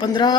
15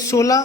16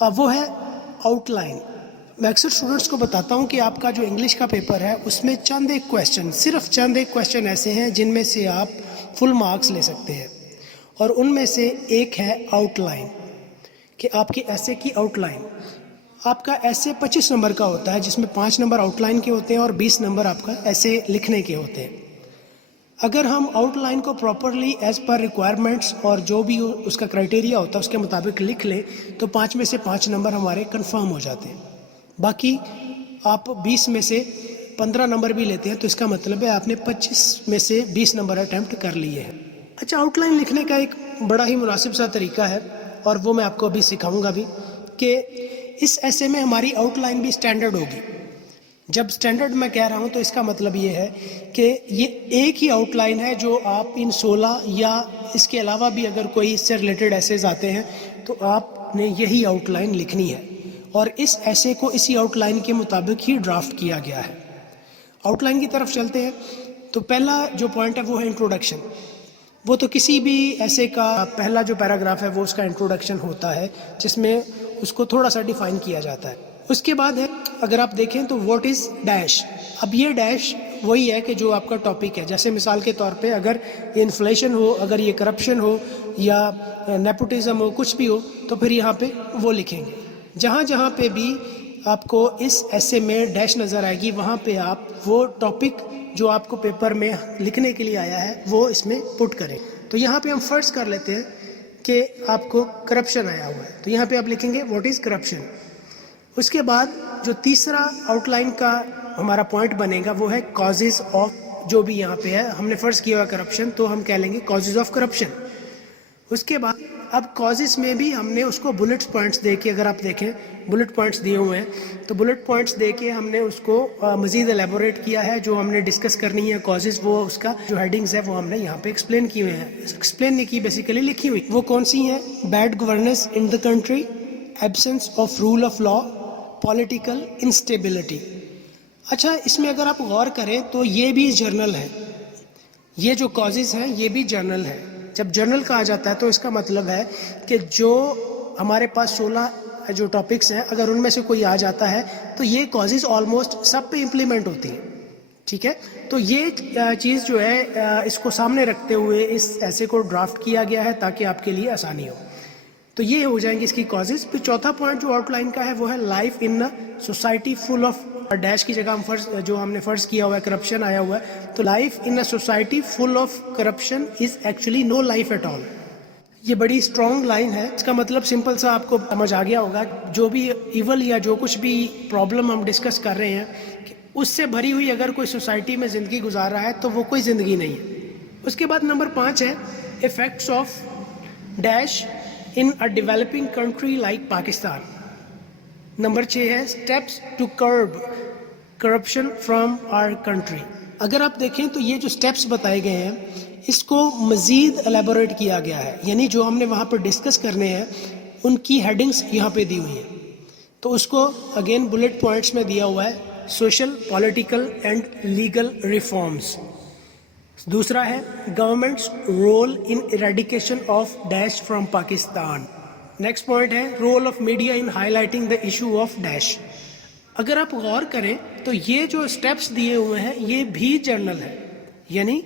وہ ہے out line. میں اکثر اسٹوڈنٹس کو بتاتا ہوں کہ آپ کا جو انگلش کا پیپر ہے اس میں چند ایک کویشچن، صرف چند ایک کویشچن ایسے ہیں جن میں سے آپ فل مارکس لے سکتے ہیں، اور ان میں سے ایک ہے آؤٹ لائن، کہ آپ کے ایسے کی آؤٹ لائن. آپ کا ایسے 25 نمبر کا ہوتا ہے جس میں 5 نمبر آؤٹ لائن کے ہوتے ہیں اور 20 نمبر آپ کا ایسے لکھنے کے ہوتے ہیں. اگر ہم آؤٹ لائن کو پراپرلی ایز پر ریکوائرمنٹس اور جو بھی اس کا کرائٹیریا ہوتا ہے اس کے مطابق لکھ لیں تو 5 میں سے 5 نمبر ہمارے کنفرم ہو جاتے ہیں. باقی آپ 20 میں سے 15 نمبر بھی لیتے ہیں تو اس کا مطلب ہے آپ نے 25 میں سے 20 نمبر اٹیمپٹ کر لیے ہیں. اچھا، آؤٹ لائن لکھنے کا ایک بڑا ہی مناسب سا طریقہ ہے اور وہ میں آپ کو ابھی سکھاؤں گا بھی، کہ اس ایسے میں ہماری آؤٹ لائن بھی سٹینڈرڈ ہوگی. جب سٹینڈرڈ میں کہہ رہا ہوں تو اس کا مطلب یہ ہے کہ یہ ایک ہی آؤٹ لائن ہے جو آپ ان 16 یا اس کے علاوہ بھی اگر کوئی اس سے ریلیٹڈ ایسیز آتے ہیں تو آپ نے یہی آؤٹ لائن لکھنی ہے، اور اس ایسے کو اسی آؤٹ لائن کے مطابق ہی ڈرافٹ کیا گیا ہے. آؤٹ لائن کی طرف چلتے ہیں. تو پہلا جو پوائنٹ ہے وہ ہے انٹروڈکشن. وہ تو کسی بھی ایسے کا پہلا جو پیراگراف ہے وہ اس کا انٹروڈکشن ہوتا ہے جس میں اس کو تھوڑا سا ڈیفائن کیا جاتا ہے. اس کے بعد ہے، اگر آپ دیکھیں تو واٹ از ڈیش. اب یہ ڈیش وہی ہے کہ جو آپ کا ٹاپک ہے. جیسے مثال کے طور پہ اگر یہ انفلیشن ہو، اگر یہ کرپشن ہو یا نیپوٹزم ہو، کچھ بھی ہو تو پھر یہاں پہ وہ لکھیں گے. جہاں جہاں پہ بھی آپ کو اس ایسے میں ڈیش نظر آئے گی وہاں پہ آپ وہ ٹاپک جو آپ کو پیپر میں لکھنے کے لیے آیا ہے وہ اس میں پٹ کریں. تو یہاں پہ ہم فرض کر لیتے ہیں کہ آپ کو کرپشن آیا ہوا ہے تو یہاں پہ آپ لکھیں گے واٹ از کرپشن. اس کے بعد جو تیسرا آؤٹ لائن کا ہمارا پوائنٹ بنے گا وہ ہے کازز آف، جو بھی یہاں پہ ہے ہم نے فرض کیا ہوا کرپشن تو ہم کہہ لیں گے کازز آف کرپشن. اس کے بعد اب کازز میں بھی ہم نے اس کو بلٹ پوائنٹس دے کے، اگر آپ دیکھیں بلٹ پوائنٹس دیے ہوئے ہیں تو بلٹ پوائنٹس دے کے ہم نے اس کو مزید الیبوریٹ کیا ہے. جو ہم نے ڈسکس کرنی ہے کازز، وہ اس کا جو ہیڈنگز ہے وہ ہم نے یہاں پہ ایکسپلین کیے ہوئے ہیں. ایکسپلین نہیں کی، بیسیکلی لکھی ہوئی. وہ کون سی ہیں؟ Bad governance in the country, absence of rule of law, political instability. اچھا، اس میں اگر آپ غور کریں تو یہ بھی جرنل ہے. یہ جو کازز ہیں یہ بھی جرنل ہے. جب جرنل کہا جاتا ہے تو اس کا مطلب ہے کہ جو ہمارے پاس 16 جو ٹاپکس ہیں اگر ان میں سے کوئی آ جاتا ہے تو یہ کازز آلموسٹ سب پہ امپلیمنٹ ہوتی ہیں. ٹھیک ہے، تو یہ چیز جو ہے اس کو سامنے رکھتے ہوئے اس ایسے کو ڈرافٹ کیا گیا ہے تاکہ آپ کے لیے آسانی ہو. تو یہ ہو جائیں گے اس کی کازز. پھر چوتھا پوائنٹ جو آؤٹ لائن کا ہے وہ ہے life in society full of, dash کی جگہ ہم نے فرض کیا ہوا ہے کرپشن آیا ہوا ہے تو life in society full of corruption is actually no life at all. یہ بڑی اسٹرانگ لائن ہے. اس کا مطلب سمپل سا آپ کو سمجھ آ گیا ہوگا. جو بھی ایول یا جو کچھ بھی پرابلم ہم ڈسکس کر رہے ہیں اس سے بھری ہوئی اگر کوئی سوسائٹی میں زندگی گزار رہا ہے تو وہ کوئی زندگی نہیں ہے. اس کے بعد نمبر 5 ہے effects of dash in a developing country like Pakistan. Number 6 ہے steps to curb corruption from our country. اگر آپ دیکھیں تو یہ جو اسٹیپس بتائے گئے ہیں اس کو مزید الیبوریٹ کیا گیا ہے، یعنی جو ہم نے وہاں پہ ڈسکس کرنے ہیں ان کی ہیڈنگس یہاں پہ دی ہوئی ہیں. تو اس کو اگین بلٹ پوائنٹس میں دیا ہوا ہے، social, political and legal reforms. دوسرا ہے governments role in eradication of dash from Pakistan. Next point ہے role of media in highlighting the issue of dash. اگر آپ غور کریں تو یہ جو اسٹیپس دیے ہوئے ہیں یہ بھی جرنل ہے، یعنی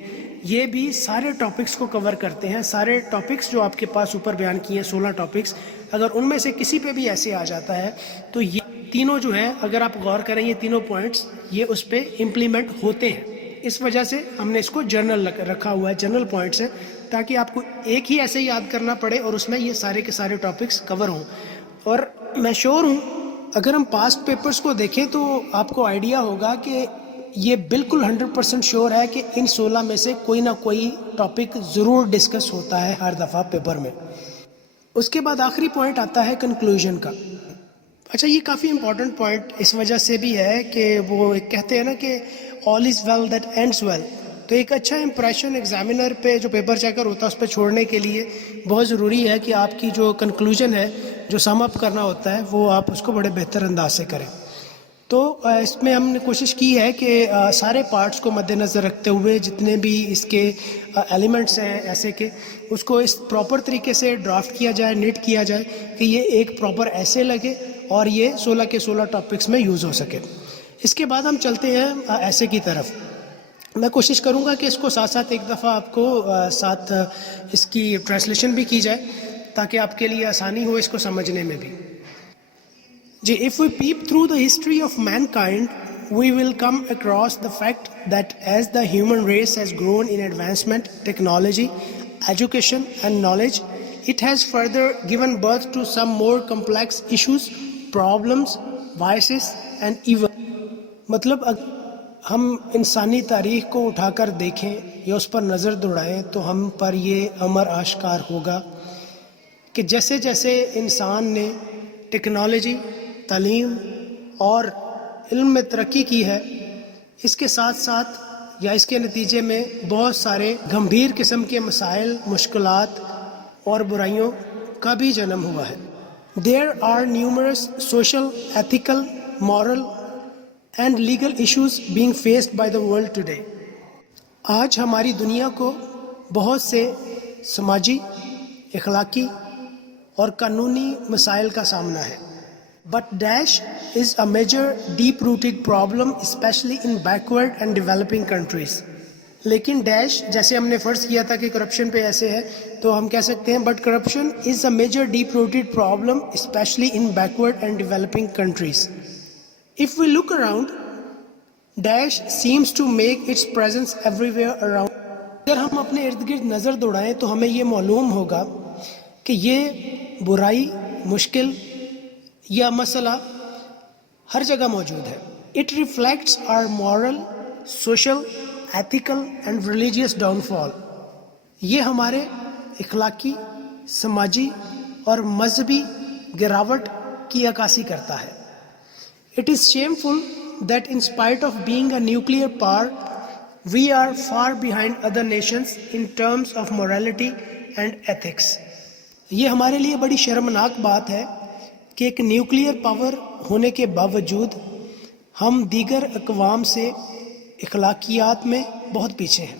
یہ بھی سارے ٹاپکس کو کور کرتے ہیں. سارے ٹاپکس جو آپ کے پاس اوپر بیان کیے ہیں 16 ٹاپکس، اگر ان میں سے کسی پہ بھی ایسے آ جاتا ہے تو یہ تینوں جو ہے اگر آپ غور کریں یہ تینوں پوائنٹس یہ اس پہ امپلیمنٹ ہوتے ہیں. اس وجہ سے ہم نے اس کو جرنل رکھا ہوا ہے، جرنل پوائنٹس ہیں، تاکہ آپ کو ایک ہی ایسے یاد کرنا پڑے اور اس میں یہ سارے کے سارے ٹاپکس کور ہوں. اور میں شیور ہوں اگر ہم پاسٹ پیپرز کو دیکھیں تو آپ کو آئیڈیا ہوگا کہ یہ بالکل 100% شیور ہے کہ ان 16 میں سے کوئی نہ کوئی ٹاپک ضرور ڈسکس ہوتا ہے ہر دفعہ پیپر میں. اس کے بعد آخری پوائنٹ آتا ہے کنکلوژن کا. اچھا، یہ کافی امپورٹنٹ پوائنٹ اس وجہ سے بھی ہے کہ وہ کہتے ہیں نا کہ all is well that ends well. تو ایک اچھا امپریشن ایگزامینر پہ جو پیپر چیکر ہوتا ہے اس پہ چھوڑنے کے لیے بہت ضروری ہے کہ آپ کی جو کنکلوژن ہے، جو سم اپ کرنا ہوتا ہے، وہ آپ اس کو بڑے بہتر انداز سے کریں. تو اس میں ہم نے کوشش کی ہے کہ سارے پارٹس کو مد نظر رکھتے ہوئے جتنے بھی اس کے ایلیمنٹس ہیں ایسے کہ اس کو اس پراپر طریقے سے ڈرافٹ کیا جائے، نیٹ کیا جائے کہ یہ ایک پراپر ایسے لگے اور یہ 16 کے 16 ٹاپکس میں یوز ہو سکے. اس کے بعد ہم چلتے ہیں ایسے کی طرف. میں کوشش کروں گا کہ اس کو ساتھ ساتھ ایک دفعہ آپ کو ساتھ اس کی ٹرانسلیشن بھی کی جائے تاکہ آپ کے لیے آسانی ہو اس کو سمجھنے میں بھی. جی, if we peep through the history of mankind, we will come across the fact that as the human race has grown in advancement, technology, education and knowledge, it has further given birth to some more complex issues, problems, vices and evil. مطلب ہم انسانی تاریخ کو اٹھا کر دیکھیں یا اس پر نظر دوڑائیں تو ہم پر یہ امر آشکار ہوگا کہ جیسے جیسے انسان نے ٹیکنالوجی، تعلیم اور علم میں ترقی کی ہے، اس کے ساتھ ساتھ یا اس کے نتیجے میں بہت سارے گمبھیر قسم کے مسائل، مشکلات اور برائیوں کا بھی جنم ہوا ہے. There are numerous social, ethical, moral and legal issues being faced by the world today. آج ہماری دنیا کو بہت سے سماجی، اخلاقی اور قانونی مسائل کا سامنا ہے. But Daesh is a major deep-rooted problem, especially in backward and developing countries. لیکن ڈیش جیسے ہم نے فرض کیا تھا کہ کرپشن پہ ایسے ہے تو ہم کہہ سکتے ہیں but corruption is a major deep rooted problem especially in backward and developing countries. If we look around, Daesh seems to make its presence everywhere around. اگر ہم اپنے ارد گرد نظر دوڑائیں تو ہمیں یہ معلوم ہوگا کہ یہ برائی، مشکل یا مسئلہ ہر جگہ موجود ہے. It reflects our moral, social, ethical and religious downfall. یہ ہمارے اخلاقی، سماجی اور مذہبی گراوٹ کی عکاسی کرتا ہے. It is shameful that in spite of being a nuclear power, we are far behind other nations in terms of morality and ethics. یہ ہمارے لیے بڑی شرمناک بات ہے کہ ایک نیوکلیئر پاور ہونے کے باوجود ہم دیگر اقوام سے اخلاقیات میں بہت پیچھے ہیں.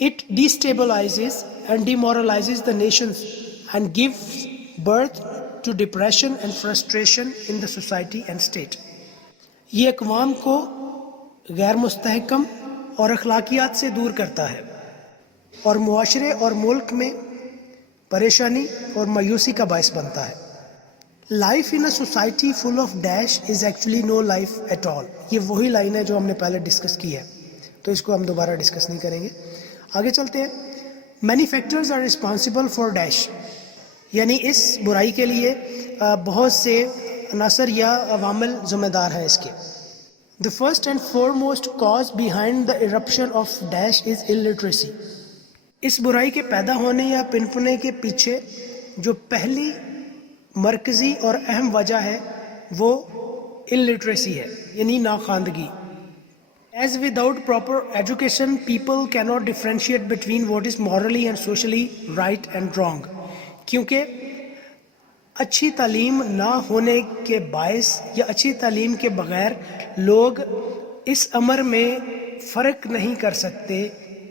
It destabilizes and demoralizes the nations and gives birth to depression and frustration in the society and state. یہ اقوام کو غیر مستحکم اور اخلاقیات سے دور کرتا ہے اور معاشرے اور ملک میں پریشانی اور مایوسی کا باعث بنتا ہے. Life in a society full of Daesh is actually no life at all. یہ وہی لائن ہے جو ہم نے پہلے ڈسکس کی ہے تو اس کو ہم دوبارہ ڈسکس نہیں کریں گے. آگے چلتے ہیں. Many factors are responsible for Daesh. یعنی اس برائی کے لیے بہت سے عناصر یا عوامل ذمہ دار ہیں اس کے. The first and foremost cause behind the eruption of Daesh is illiteracy. اس برائی کے پیدا ہونے یا پنپنے کے پیچھے جو پہلی مرکزی اور اہم وجہ ہے وہ illiteracy ہے یعنی ناخواندگی. As without proper education, people cannot differentiate between what is morally and socially right and wrong. کیونکہ اچھی تعلیم نہ ہونے کے باعث یا اچھی تعلیم کے بغیر لوگ اس امر میں فرق نہیں کر سکتے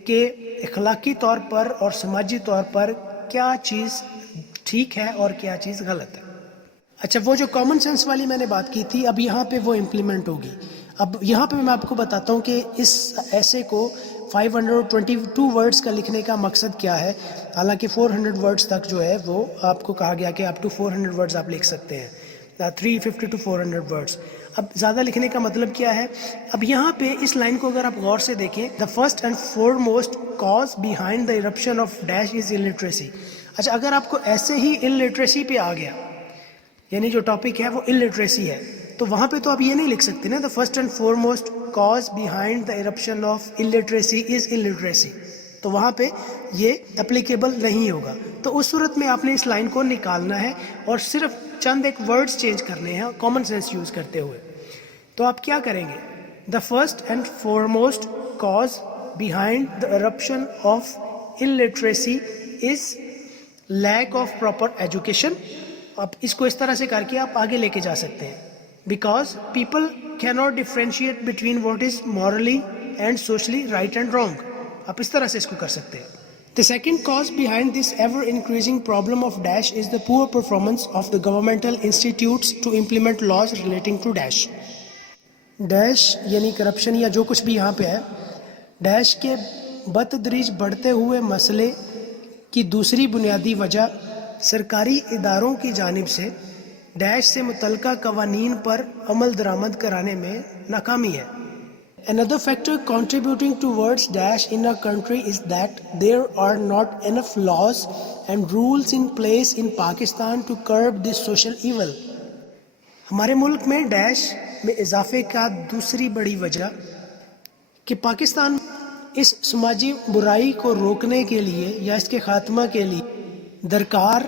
کہ اخلاقی طور پر اور سماجی طور پر کیا چیز ٹھیک ہے اور کیا چیز غلط ہے. اچھا وہ جو کامن سینس والی میں نے بات کی تھی اب یہاں پہ وہ امپلیمنٹ ہوگی. اب یہاں پہ میں آپ کو بتاتا ہوں کہ اس ایسے کو 522 ورڈز کا لکھنے کا مقصد کیا ہے. حالانکہ 400 ورڈز تک جو ہے وہ آپ کو کہا گیا کہ اپ ٹو 400 ورڈز آپ لکھ سکتے ہیں. 350 to 400 ورڈز. اب زیادہ لکھنے کا مطلب کیا ہے. اب یہاں پہ اس لائن کو اگر آپ غور سے دیکھیں, the first and foremost cause behind the eruption of Daesh is illiteracy. اچھا اگر آپ کو ایسے ہی illiteracy پہ آ گیا یعنی جو ٹاپک ہے وہ illiteracy ہے تو وہاں پہ تو آپ یہ نہیں لکھ سکتے نا the first and foremost cause behind the eruption of illiteracy is illiteracy. تو وہاں پہ یہ اپلیکیبل نہیں ہوگا. تو اس صورت میں آپ نے اس لائن کو نکالنا ہے اور صرف چند ایک ورڈز چینج کرنے ہیں کامن سینس یوز کرتے ہوئے. تو آپ کیا کریں گے, the first and foremost cause behind the eruption of illiteracy is lack of proper education. آپ اس کو اس طرح سے کر کے آپ آگے لے کے جا سکتے ہیں. because people cannot differentiate between what is morally and socially right and wrong. آپ اس طرح سے اس کو کر سکتے ہیں. The second cause behind this ever increasing problem of dash is the poor performance of the governmental institutes to implement laws relating to dash. Dash یعنی corruption یا جو کچھ بھی یہاں پہ ہے. ڈیش کے بتدریج بڑھتے ہوئے مسئلے کی دوسری بنیادی وجہ سرکاری اداروں کی جانب سے ڈیش سے متعلقہ قوانین پر عمل درآمد کرانے میں ناکامی ہے. Another factor contributing towards dash in our country is that there are not enough laws and rules in place in Pakistan to curb this social evil. ہمارے ملک میں ڈیش میں اضافے کا دوسری بڑی وجہ کہ پاکستان اس سماجی برائی کو روکنے کے لیے یا اس کے خاتمہ کے لیے درکار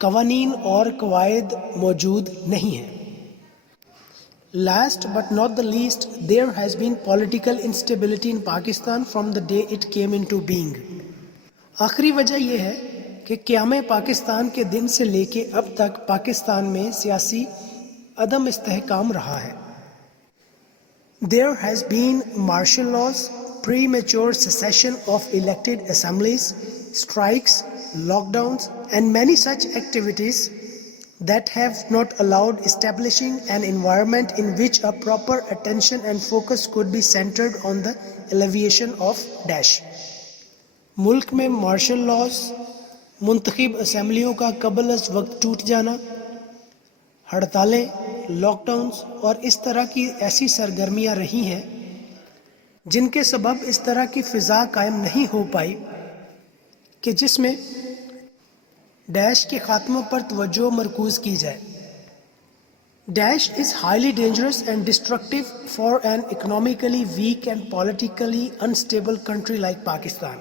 قوانین اور قواعد موجود نہیں ہیں. Last but not the least, there has been political instability in Pakistan from the day it came into being. آخری وجہ یہ ہے کہ قیام پاکستان کے دن سے لے کے اب تک پاکستان میں سیاسی عدم استحکام رہا ہے. There has been martial laws, premature secession of elected assemblies, strikes, lockdowns, and many such activities that have not allowed establishing an environment in which a proper attention and focus could be centered on the alleviation of dash. ملک میں martial laws, منتخب اسمبلیوں کا قبل از وقت ٹوٹ جانا، ہڑتالیں، lock Downs اور اس طرح کی ایسی سرگرمیاں رہی ہیں جن کے سبب اس طرح کی فضا قائم نہیں ہو پائی کہ جس میں ڈیش کے خاتمہ پر توجہ مرکوز کی جائے. Dash is highly dangerous and destructive for an economically weak and politically unstable country like Pakistan.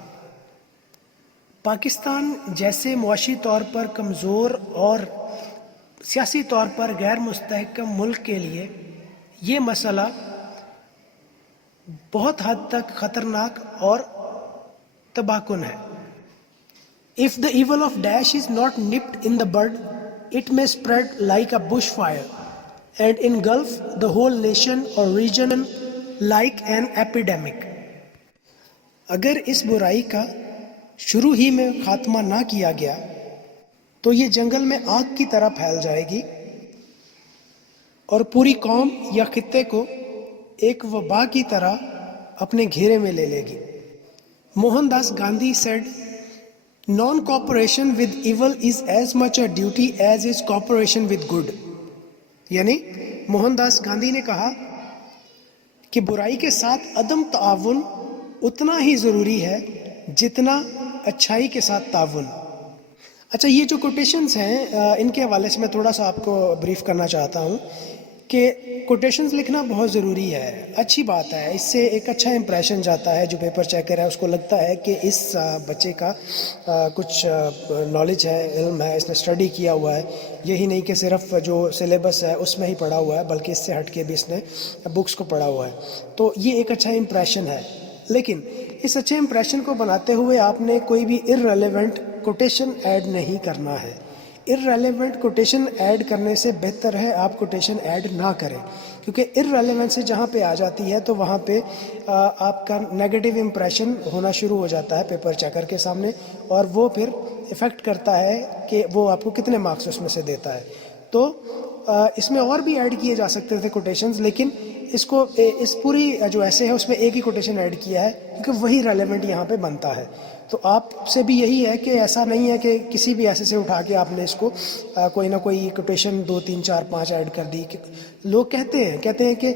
Pakistan جیسے معاشی طور پر کمزور اور سیاسی طور پر غیر مستحکم ملک کے لیے یہ مسئلہ بہت حد تک خطرناک اور تباہ کن ہے. If the evil of dash is not nipped in the bud, it may spread like a bushfire and engulf the whole nation or region like an epidemic. اگر اس برائی کا شروع ہی میں خاتمہ نہ کیا گیا تو یہ جنگل میں آگ کی طرح پھیل جائے گی اور پوری قوم یا خطے کو ایک وبا کی طرح اپنے گھیرے میں لے لے گی. Mohan Das Gandhi said, Non-cooperation with evil is as much a duty as is cooperation with good. یعنی موہن داس گاندھی نے کہا کہ برائی کے ساتھ عدم تعاون اتنا ہی ضروری ہے جتنا اچھائی کے ساتھ تعاون. اچھا، یہ جو کوٹیشنز ہیں ان کے حوالے سے میں تھوڑا سا آپ کو بریف کرنا چاہتا ہوں کہ کوٹیشنز لکھنا بہت ضروری ہے. اچھی بات ہے، اس سے ایک اچھا امپریشن جاتا ہے. جو پیپر چیکر ہے اس کو لگتا ہے کہ اس بچے کا کچھ نالج ہے، علم ہے، اس نے اسٹڈی کیا ہوا ہے. یہی نہیں کہ صرف جو سلیبس ہے اس میں ہی پڑھا ہوا ہے بلکہ اس سے ہٹ کے بھی اس نے بکس کو پڑھا ہوا ہے. تو یہ ایک اچھا امپریشن ہے. لیکن اس اچھے امپریشن کو بناتے ہوئے آپ نے کوئی بھی ارریلیونٹ کوٹیشن ایڈ نہیں کرنا ہے. ارریلیونٹ کوٹیشن ایڈ کرنے سے بہتر ہے آپ کوٹیشن ایڈ نہ کریں، کیونکہ ارریلیونسی جہاں پہ آ جاتی ہے تو وہاں پہ آپ کا نیگیٹو امپریشن ہونا شروع ہو جاتا ہے پیپر چیکر کے سامنے، اور وہ پھر افیکٹ کرتا ہے کہ وہ آپ کو کتنے مارکس اس میں سے دیتا ہے. تو اس میں اور بھی ایڈ کیے جا سکتے تھے کوٹیشنز، لیکن اس کو اس پوری جو ایسے ہے اس میں ایک ہی کوٹیشن ایڈ کیا ہے کیونکہ وہی ریلیونٹ یہاں پہ بنتا ہے. تو آپ سے بھی یہی ہے کہ ایسا نہیں ہے کہ کسی بھی ایسے سے اٹھا کے آپ نے اس کو کوئی نہ کوئی کوٹیشن 2 3 4 5 ایڈ کر دی. لوگ کہتے ہیں کہ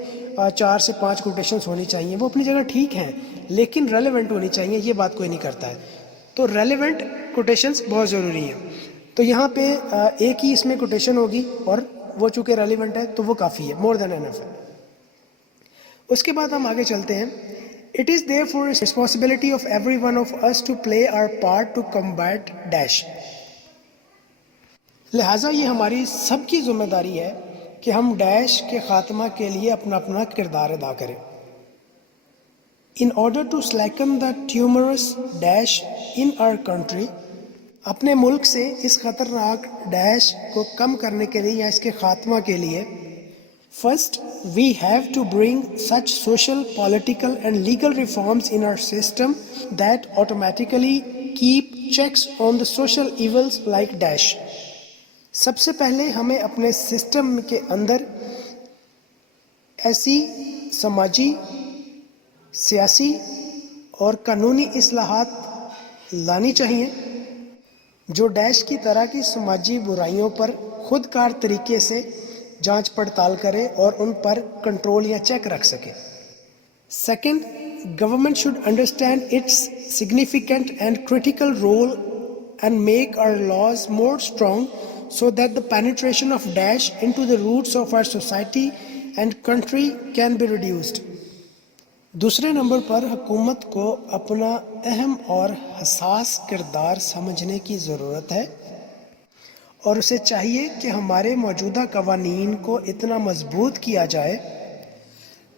4 سے 5 کوٹیشنز ہونی چاہیے. وہ اپنی جگہ ٹھیک ہیں لیکن ریلیونٹ ہونی چاہیے، یہ بات کوئی نہیں کرتا ہے. تو ریلیونٹ کوٹیشنز بہت ضروری ہیں. تو یہاں پہ ایک ہی اس میں کوٹیشن ہوگی اور وہ چونکہ ریلیونٹ ہے تو وہ کافی ہے، مور دین انف ہے. اس کے بعد ہم آگے چلتے ہیں. It is therefore a responsibility of every one of us to play our part to combat dash. لہٰذا یہ ہماری سب کی ذمہ داری ہے کہ ہم ڈیش کے خاتمہ کے لیے اپنا اپنا کردار ادا کریں. In order to slacken the tumorous dash in our country, اپنے ملک سے اس خطرناک ڈیش کو کم کرنے کے لیے یا اس کے خاتمہ کے لیے First, we have to bring such social, political and legal reforms in our system that automatically keep checks on the social evils like dash. سب سے پہلے ہمیں اپنے سسٹم کے اندر ایسی سماجی، سیاسی اور قانونی اصلاحات لانی چاہیے جو ڈیش کی طرح کی سماجی برائیوں پر خود کار طریقے سے جانچ پڑتال کرے اور ان پر کنٹرول یا چیک رکھ سکے. Second, government should understand its significant and critical role and make our laws more strong so that the penetration of dash into the roots of our society and country can be reduced. دوسرے number پر حکومت کو اپنا اہم اور حساس کردار سمجھنے کی ضرورت ہے اور اسے چاہیے کہ ہمارے موجودہ قوانین کو اتنا مضبوط کیا جائے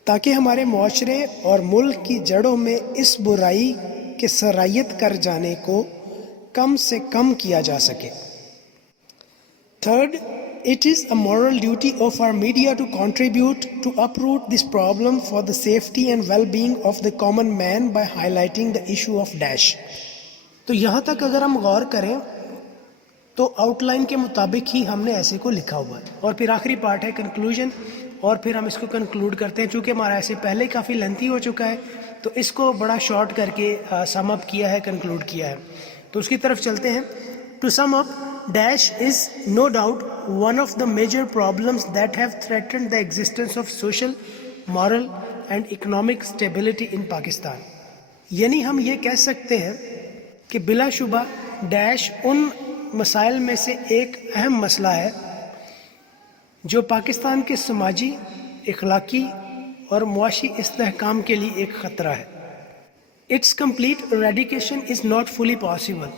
تاکہ ہمارے معاشرے اور ملک کی جڑوں میں اس برائی کے سرایت کر جانے کو کم سے کم کیا جا سکے. Third, it is a moral duty of our media to contribute to uproot this problem for the safety and well-being of the common man by highlighting the issue of dash. تو یہاں تک اگر ہم غور کریں تو آؤٹ لائن کے مطابق ہی ہم نے ایسے کو لکھا ہوا ہے اور پھر آخری پارٹ ہے کنکلوژن اور پھر ہم اس کو کنکلوڈ کرتے ہیں. چونکہ ہمارا ایسے پہلے کافی لینتھی ہو چکا ہے تو اس کو بڑا شارٹ کر کے سم اپ کیا ہے، کنکلوڈ کیا ہے. تو اس کی طرف چلتے ہیں. To sum up, dash is no doubt one of the major problems that have threatened the existence of social, moral and economic stability in Pakistan. یعنی ہم یہ کہہ سکتے ہیں کہ بلا شبہ ڈیش ان مسائل میں سے ایک اہم مسئلہ ہے جو پاکستان کے سماجی، اخلاقی اور معاشی استحکام کے لیے ایک خطرہ ہے. Its complete eradication is not fully possible.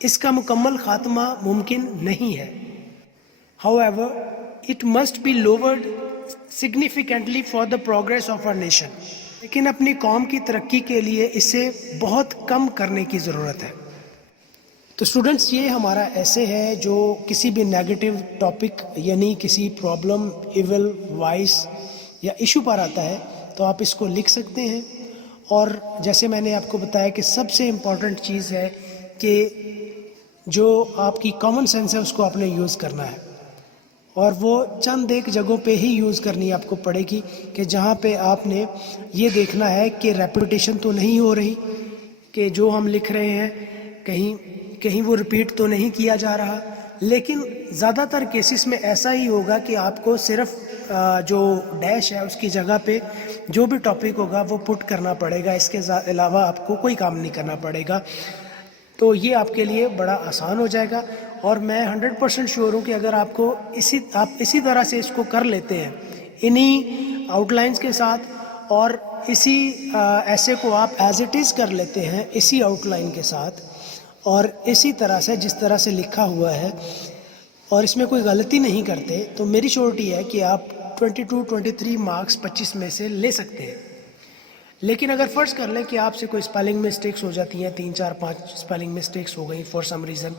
اس کا مکمل خاتمہ ممکن نہیں ہے. However, it must be lowered significantly for the progress of our nation. لیکن اپنی قوم کی ترقی کے لیے اسے بہت کم کرنے کی ضرورت ہے. تو اسٹوڈنٹس، یہ ہمارا ایسے ہے جو کسی بھی نیگیٹو ٹاپک یعنی کسی پرابلم، ایول، وائس یا ایشو پر آتا ہے تو آپ اس کو لکھ سکتے ہیں. اور جیسے میں نے آپ کو بتایا کہ سب سے امپورٹنٹ چیز ہے کہ جو آپ کی کامن سینس ہے اس کو آپ نے یوز کرنا ہے اور وہ چند ایک جگہوں پہ ہی یوز کرنی آپ کو پڑے گی کہ جہاں پہ آپ نے یہ دیکھنا ہے کہ ریپیٹیشن تو نہیں ہو رہی، کہ جو ہم لکھ رہے ہیں کہیں وہ ریپیٹ تو نہیں کیا جا رہا. لیکن زیادہ تر کیسز میں ایسا ہی ہوگا کہ آپ کو صرف جو ڈیش ہے اس کی جگہ پہ جو بھی ٹاپک ہوگا وہ پٹ کرنا پڑے گا. اس کے علاوہ آپ کو کوئی کام نہیں کرنا پڑے گا. تو یہ آپ کے لیے بڑا آسان ہو جائے گا اور میں 100% شیور ہوں کہ اگر آپ اسی طرح سے اس کو کر لیتے ہیں انہی آؤٹ لائنز کے ساتھ اور اسی ایسے کو آپ ایز اٹ از کر لیتے ہیں اسی آؤٹ لائن کے ساتھ اور اسی طرح سے جس طرح سے لکھا ہوا ہے اور اس میں کوئی غلطی نہیں کرتے تو میری شورٹی ہے کہ آپ 22-23 مارکس 25 میں سے لے سکتے ہیں. لیکن اگر فرض کر لیں کہ آپ سے کوئی اسپیلنگ مسٹیکس ہو جاتی ہیں، 3-4-5 اسپیلنگ مسٹیکس ہو گئی فار سم ریزن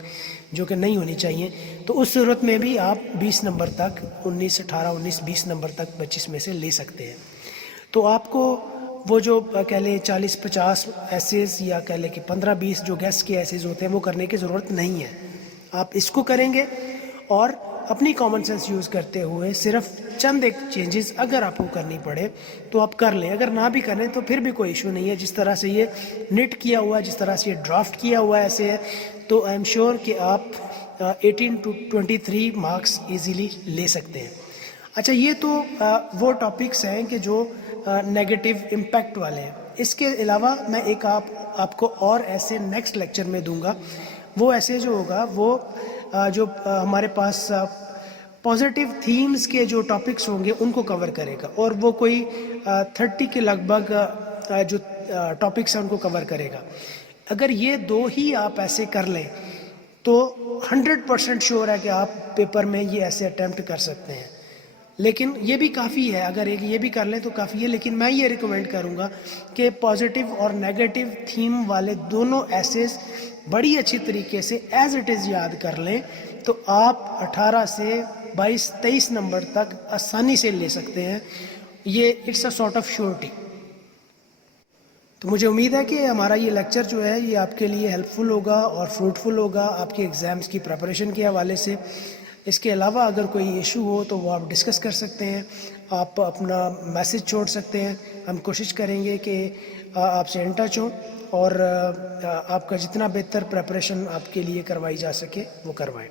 جو کہ نہیں ہونی چاہیے، تو اس صورت میں بھی آپ 20 نمبر تک 19-20 نمبر تک 25 میں سے لے سکتے ہیں. تو آپ کو وہ جو کہہ لیں 40-50 ایسیز یا کہہ لیں کہ 15-20 جو گیسٹ کے ایسیز ہوتے ہیں وہ کرنے کی ضرورت نہیں ہے. آپ اس کو کریں گے اور اپنی کامن سینس یوز کرتے ہوئے صرف چند ایک چینجز اگر آپ کو کرنی پڑے تو آپ کر لیں. اگر نہ بھی کریں تو پھر بھی کوئی ایشو نہیں ہے. جس طرح سے یہ نٹ کیا ہوا ہے، جس طرح سے یہ ڈرافٹ کیا ہوا ہے ایسے ہے، تو آئی ایم شیور کہ آپ 18-23 مارکس ایزیلی لے سکتے ہیں. اچھا، یہ تو وہ ٹاپکس ہیں کہ جو نیگیٹو امپیکٹ والے ہیں. اس کے علاوہ میں ایک آپ کو اور ایسے نیکسٹ لیکچر میں دوں گا. وہ ایسے جو ہوگا وہ جو ہمارے پاس پازیٹیو تھیمز کے جو ٹاپکس ہوں گے ان کو کور کرے گا اور وہ کوئی 30 کے لگ بھگ جو ٹاپکس ہیں ان کو کور کرے گا. اگر یہ دو ہی آپ ایسے کر لیں تو 100% شیور ہے کہ آپ پیپر میں یہ ایسے اٹیمپٹ کر سکتے ہیں. لیکن یہ بھی کافی ہے، اگر یہ بھی کر لیں تو کافی ہے. لیکن میں یہ ریکمینڈ کروں گا کہ پازیٹیو اور نیگیٹو تھیم والے دونوں ایسیز بڑی اچھی طریقے سے ایز اٹ از یاد کر لیں تو آپ 18 سے 22-23 نمبر تک آسانی سے لے سکتے ہیں. یہ it's a sort of surety. تو مجھے امید ہے کہ ہمارا یہ لیکچر جو ہے یہ آپ کے لیے ہیلپ فل ہوگا اور فروٹفل ہوگا آپ کے ایگزامس کی پریپریشن کے حوالے سے. اس کے علاوہ اگر کوئی ایشو ہو تو وہ آپ ڈسکس کر سکتے ہیں, آپ اپنا میسج چھوڑ سکتے ہیں. ہم کوشش کریں گے کہ آپ سے ان ٹچ ہوں اور آپ کا جتنا بہتر پریپریشن آپ کے لیے کروائی جا سکے وہ کروائیں.